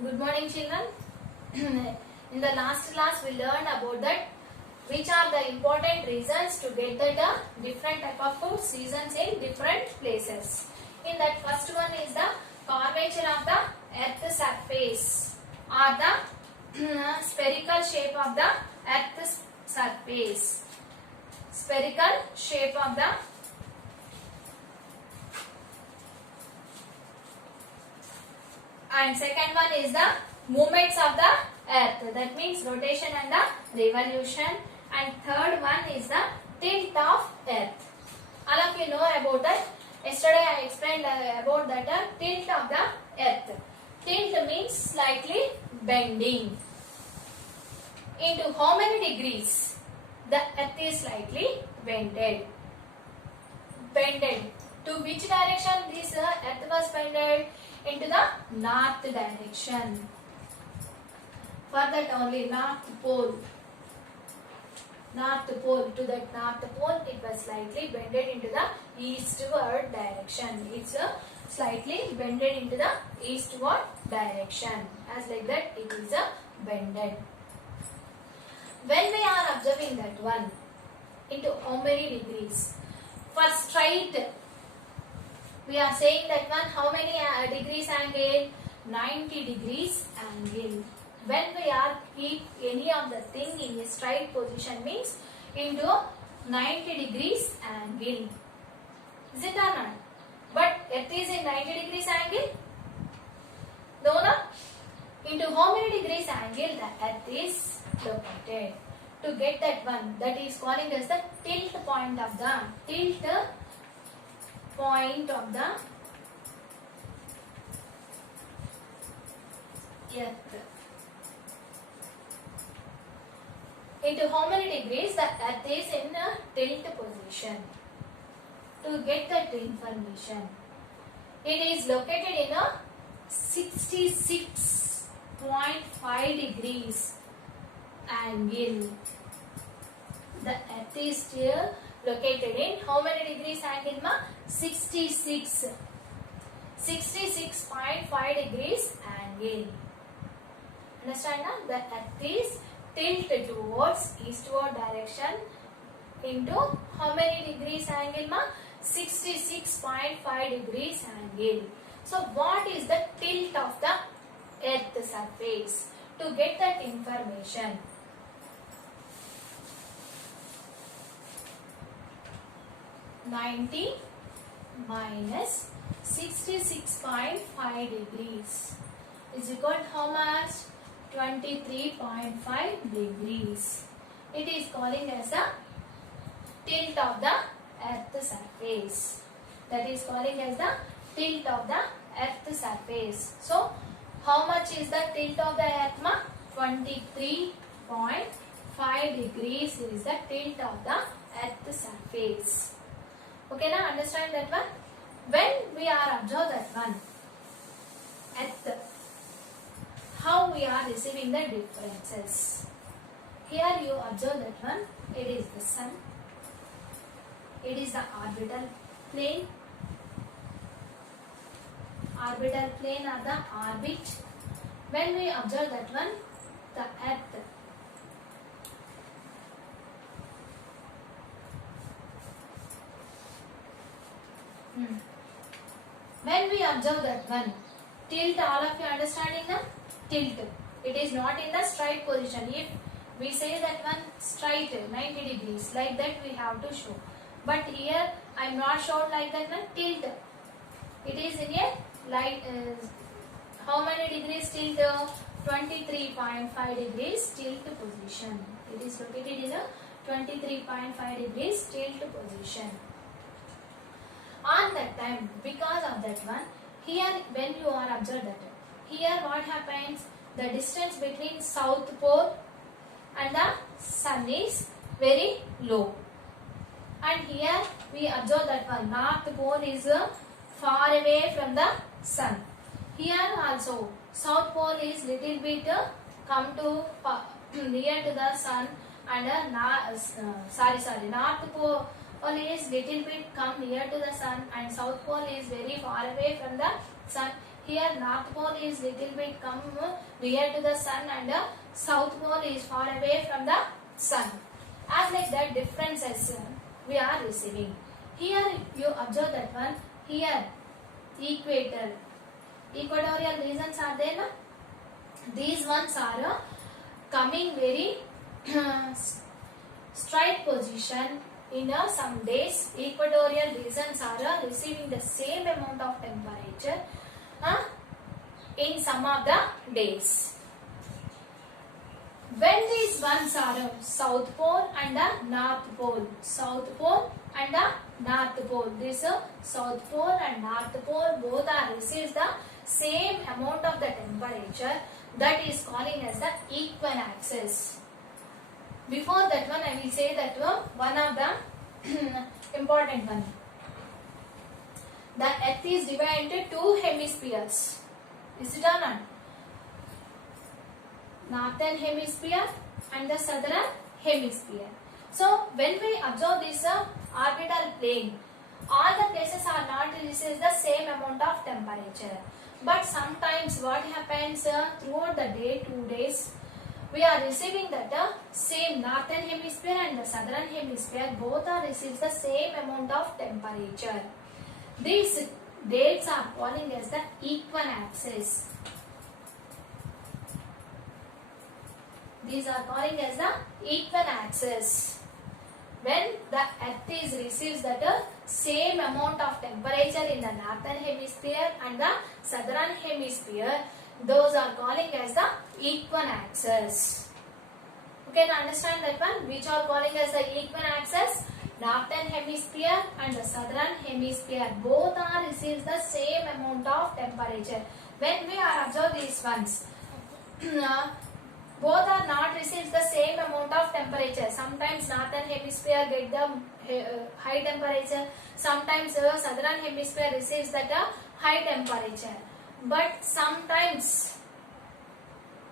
Good morning, children. In the last class, we learned about that which are the important reasons to get the different type of food seasons in different places. In that first one is the curvature of the earth surface or the spherical shape of the earth surface. Spherical shape of the and second one is the movements of the earth, that means rotation and the revolution, and third one is the tilt of earth. All of you know about that. Yesterday I explained about that tilt of the earth. Tilt means slightly bending. Into how many degrees the earth is slightly bended? To which direction this earth was bended? Into the north direction. For that only north pole. To that north pole it was slightly bended into the eastward direction. It's slightly bended into the eastward direction. As like that it is bended. When we are observing that one, into how many degrees? For straight, we are saying that one how many degrees angle? 90 degrees angle. When we are keep any of the thing in a straight position means into 90 degrees angle. Is it or not? But earth is in 90 degrees angle? No, no? Into how many degrees angle the earth is located? To get that one, that is calling as the tilt point of the earth. Into how many degrees the earth is in a tilt position? To get that information, it is located in a 66.5 degrees angle. The earth is still located in how many degrees angle ma? 66.5 degrees angle. Understand na? The earth is tilted towards eastward direction into how many degrees angle ma? 66.5 degrees angle. So what is the tilt of the earth surface? To get that information, -90 minus 66.5 degrees is equal to how much? 23.5 degrees. It is calling as the tilt of the earth surface. That is calling as the tilt of the earth surface. So, how much is the tilt of the earth ma? 23.5 degrees is the tilt of the earth surface. Okay, now understand that one? When we are observe that one, earth, how we are receiving the differences. Here you observe that one, it is the sun, it is the orbital plane or the orbit. When we observe that one, the earth, when we observe that one, tilt, all of you understanding the tilt. It is not in the straight position. If we say that one straight 90 degrees, like that we have to show. But here I am not shown like that one, tilt. It is in a light, how many degrees tilt? 23.5 degrees tilt position. It is located in a 23.5 degrees tilt position. On that time, because of that one, here when you are observed that, here what happens? The distance between south pole and the sun is very low. And here we observe that one, north pole is far away from the sun. Here also, south pole is little bit come to near to the sun, and north pole is little bit come near to the sun, and south pole is very far away from the sun. Here North Pole is little bit come near to the sun and South Pole is far away from the sun. As like that differences we are receiving. Here you observe that one. Here equator, equatorial regions are there. Na? These ones are coming very straight position. In some days, equatorial regions are receiving the same amount of temperature in some of the days. When these ones are South Pole and North Pole, South Pole and North Pole, this South Pole and North Pole both are receives the same amount of the temperature, that is calling as the equinaxis. Before that one, I will say that one of the important one. The Earth is divided into two hemispheres. Is it or not? Northern hemisphere and the southern hemisphere. So when we observe this orbital plane, all the places are not receives the same amount of temperature. But sometimes what happens throughout the day, 2 days, we are receiving that same northern hemisphere and the southern hemisphere both are receives the same amount of temperature. These dates are calling as the equinaxis. These are calling as the equinaxis. When the Earth is receives that same amount of temperature in the northern hemisphere and the southern hemisphere, those are calling as the equinaxis. You can understand that one, which are calling as the equinaxis. Northern hemisphere and the southern hemisphere both are receives the same amount of temperature. When we are observe these ones, both are not receives the same amount of temperature. Sometimes northern hemisphere get the high temperature. Sometimes southern hemisphere receives that high temperature. But sometimes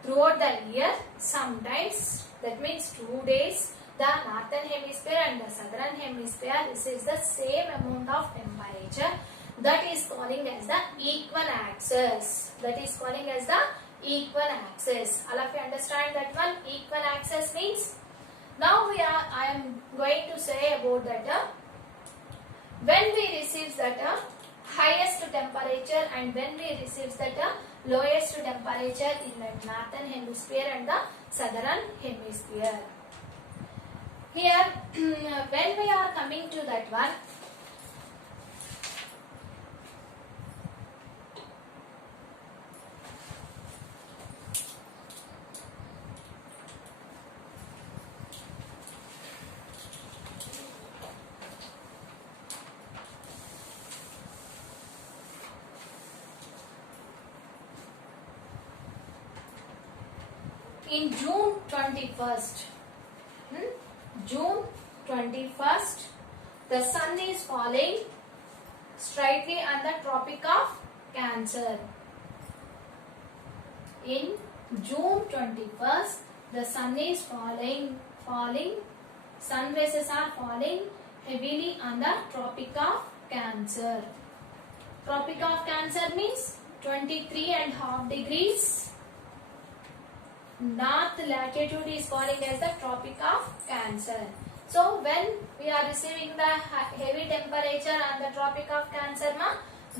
throughout the year, sometimes that means 2 days, the northern hemisphere and the southern hemisphere receives the same amount of temperature. That is calling as the equinaxis. That is calling as the equinaxis. All of you understand that one? Equinaxis means. Now I am going to say about that when we receive that highest temperature and when we receive that lowest temperature in the northern hemisphere and the southern hemisphere. Here when we are coming to that one, in June 21st, June 21st, the sun is falling straightly on the Tropic of Cancer. In June 21st, the sun is falling, sun rays are falling heavily on the Tropic of Cancer. Tropic of Cancer means 23.5 degrees. North latitude is calling as the Tropic of Cancer. So when we are receiving the heavy temperature on the Tropic of Cancer,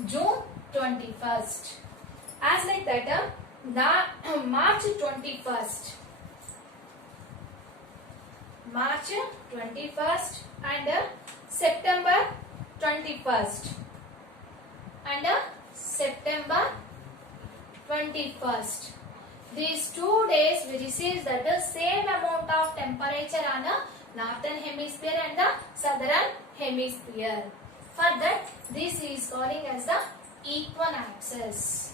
June 21st. As like that, March 21st. March 21st and September 21st. And September 21st. These 2 days we receive the same amount of temperature on the northern hemisphere and the southern hemisphere. For that, this is calling as the equinaxis.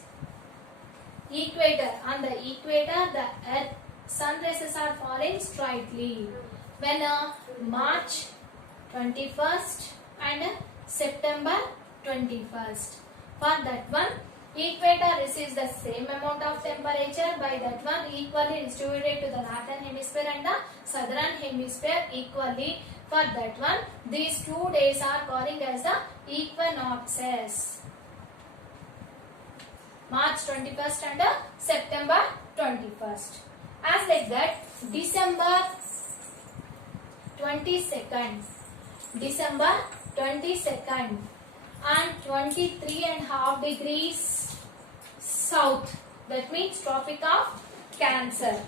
Equator. On the equator, the earth sun rays are falling straightly. When March 21st and September 21st. For that one, equator receives the same amount of temperature, by that one equally distributed to the northern hemisphere and the southern hemisphere equally. For that one, these 2 days are calling as the equinoxes. March 21st and September 21st. As like that, December 22nd, December 22nd and 23.5 degrees south. That means Tropic of Cancer,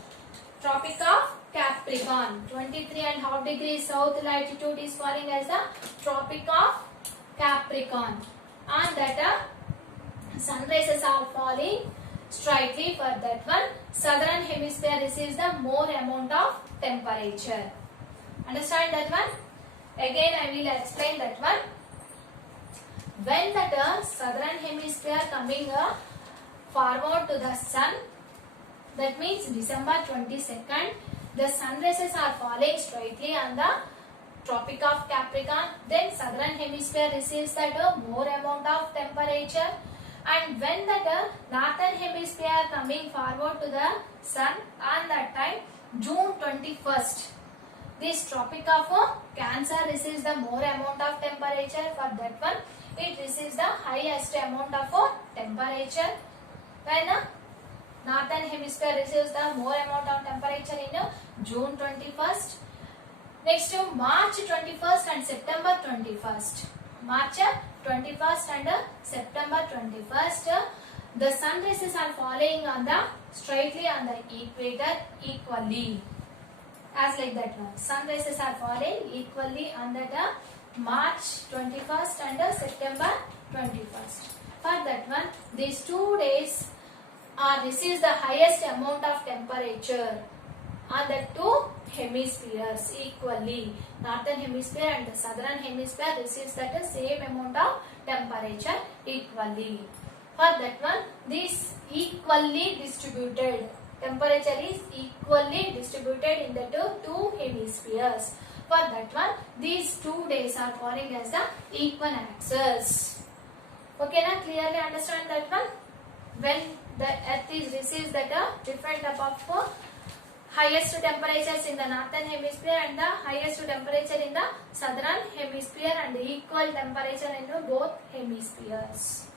Tropic of Capricorn. 23.5 degrees south latitude is falling as the Tropic of Capricorn, and that sun rays are falling straightly for that one. Southern hemisphere receives the more amount of temperature. Understand that one? Again I will explain that one. When that southern hemisphere coming forward to the sun, that means December 22nd, the sun rays are falling straightly on the Tropic of Capricorn. Then southern hemisphere receives that more amount of temperature. And when that northern hemisphere coming forward to the sun, on that time June 21st, this Tropic of Cancer receives the more amount of temperature. For that one, it receives the highest amount of temperature. When northern hemisphere receives the more amount of temperature in June 21st. Next to March 21st and September 21st. March 21st and September 21st, the sun rays are falling on the straightly on the equator equally. As like that one, sun rays are falling equally on that March 21st and September 21st. For that one, these 2 days receives the highest amount of temperature on the 2 hemispheres equally. Northern hemisphere and the southern hemisphere receives that same amount of temperature equally. For that one, this equally distributed temperature is equally distributed in the two hemispheres. For that one, these 2 days are falling as the equinoxes. Okay, now clearly understand that one. When the earth is receives that different type of highest temperatures in the northern hemisphere and the highest temperature in the southern hemisphere, and equal temperature in both hemispheres.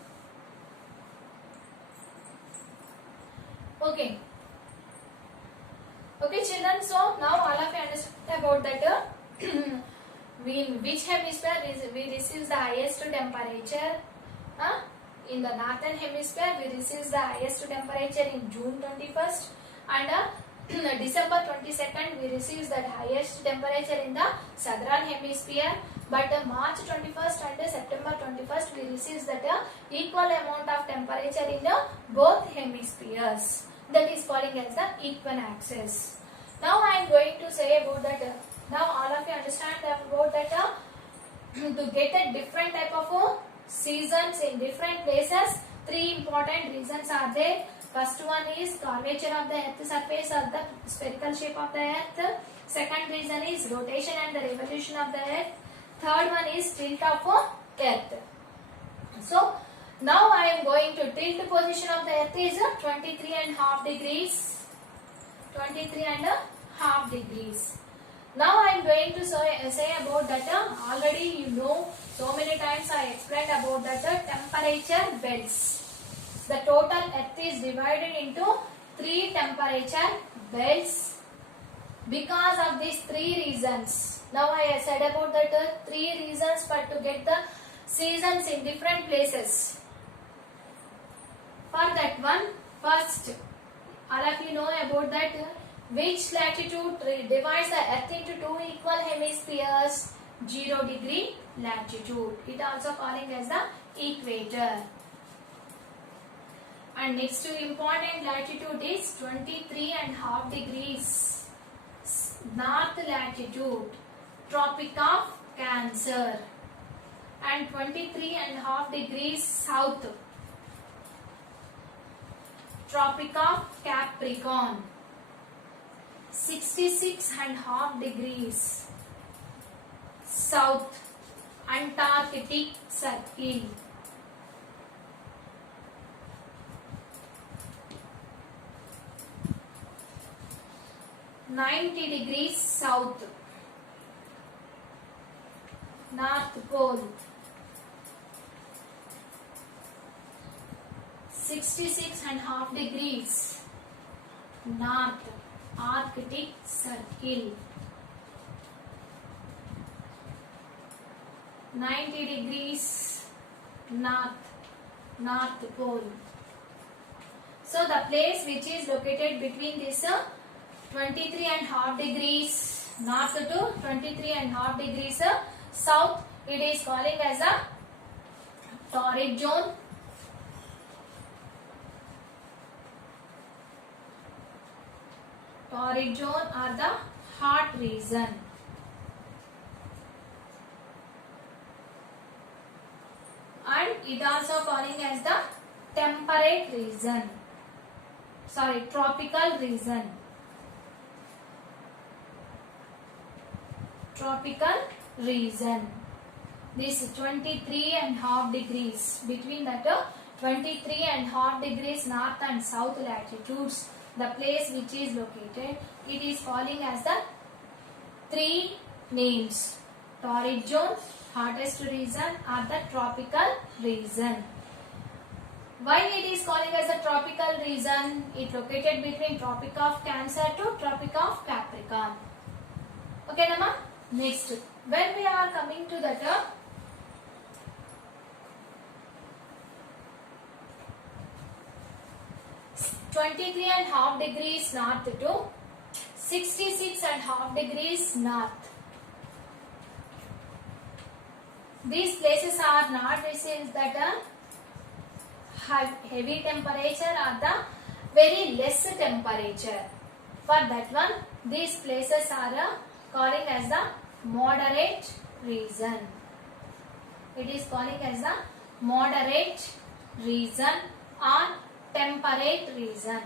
Okay. Okay children, so now all of you understand about that in which hemisphere we receive the highest temperature. In the northern hemisphere we receive the highest temperature in June 21st, and December 22nd we receive that highest temperature in the southern hemisphere. But March 21st and September 21st we receive that equal amount of temperature in both hemispheres. That is calling as the equinoxes. Now I am going to say about that. Now all of you understand about that to get a different type of seasons in different places. 3 important reasons are there. First one is curvature of the earth surface or the spherical shape of the earth. Second reason is rotation and the revolution of the earth. Third one is tilt of earth. So now I am going to tilt position of the earth is 23.5 degrees. 23.5 degrees. Now I am going to say about that. Already you know, so many times I explained about that temperature belts. The total earth is divided into 3 temperature belts because of these 3 reasons. Now I said about that 3 reasons for to get the seasons in different places. For that one, first, all of you know about that which latitude divides the earth into 2 equal hemispheres. 0 degree latitude. It also calling as the equator. And next to important latitude is 23.5 degrees north latitude, Tropic of Cancer, and 23.5 degrees south, Tropic of Capricorn. 66.5 degrees south, Antarctic Circle. 90 degrees south, North Pole. 60 66.5 degrees north, Arctic Circle. 90 degrees north, North Pole. So the place which is located between this 23.5 degrees north to 23.5 degrees south, it is calling as a torrid zone. Torrid zone or the hot region. And it also calling as the temperate region. Sorry, tropical region. Tropical region. This 23.5 degrees, between that 23.5 degrees north and south latitudes, the place which is located, it is calling as the three names: torrid zone, hottest region, or the tropical region. Why it is calling as a tropical region? It located between Tropic of Cancer to Tropic of Capricorn. Okay, Nama? Next, when we are coming to the 23.5 degrees north to 66.5 degrees north. These places are not receiving that heavy temperature or the very less temperature. For that one, these places are calling as the moderate region. It is calling as the moderate region or temperate region.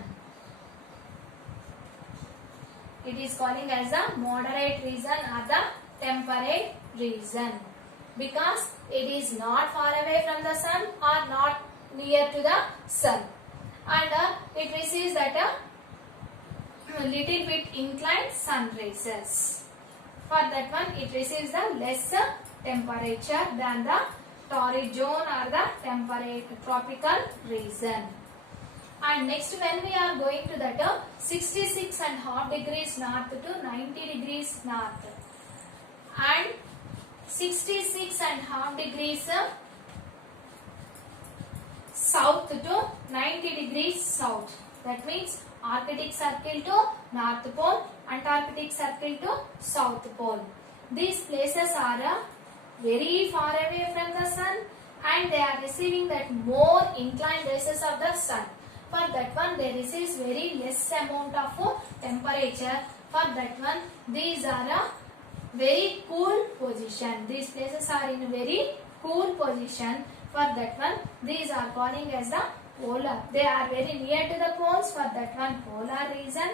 It is calling as the moderate region or the temperate region, because it is not far away from the sun or not near to the sun, and it receives that little bit inclined sun rays. For that one, it receives the less temperature than the torrid zone or the temperate tropical region. And next, when we are going to that 66.5 degrees north to 90 degrees north and 66.5 degrees south to 90 degrees south. That means Arctic Circle to North Pole, Antarctic Circle to South Pole. These places are very far away from the sun and they are receiving that more inclined rays of the sun. For that one, they receive very less amount of temperature. For that one, these are a very cool position. These places are in a very cool position. For that one, these are calling as the polar. They are very near to the poles. For that one, polar region.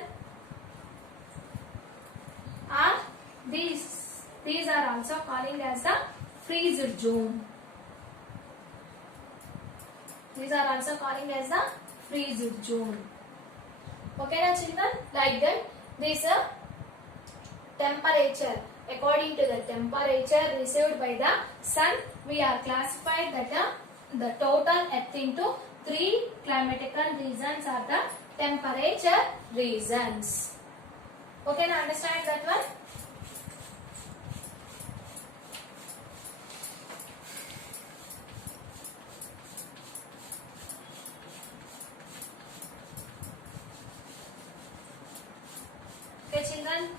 These are also calling as the freeze zone. These are also calling as the freeze zone. Okay, na children? Like that, this temperature, according to the temperature received by the sun, we are classified that the total earth into 3 climatical regions are the temperature regions. Okay, now understand that one? Okay, children,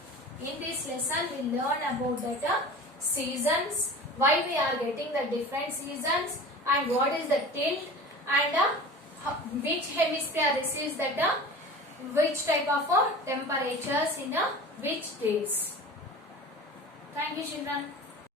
in this lesson we learn about the seasons, why we are getting the different seasons, and what is the tilt, and which hemisphere receives that which type of temperatures in which days. Thank you, children.